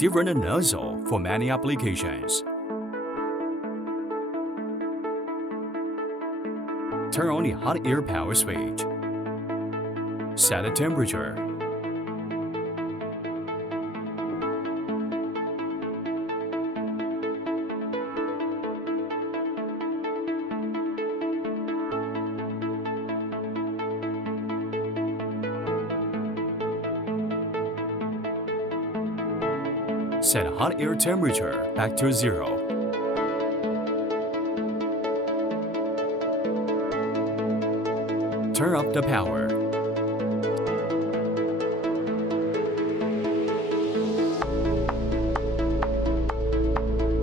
different nozzle for many applications. Turn on the hot air power switch. Set the temperature. Set hot air temperature back to 0. Turn off the power.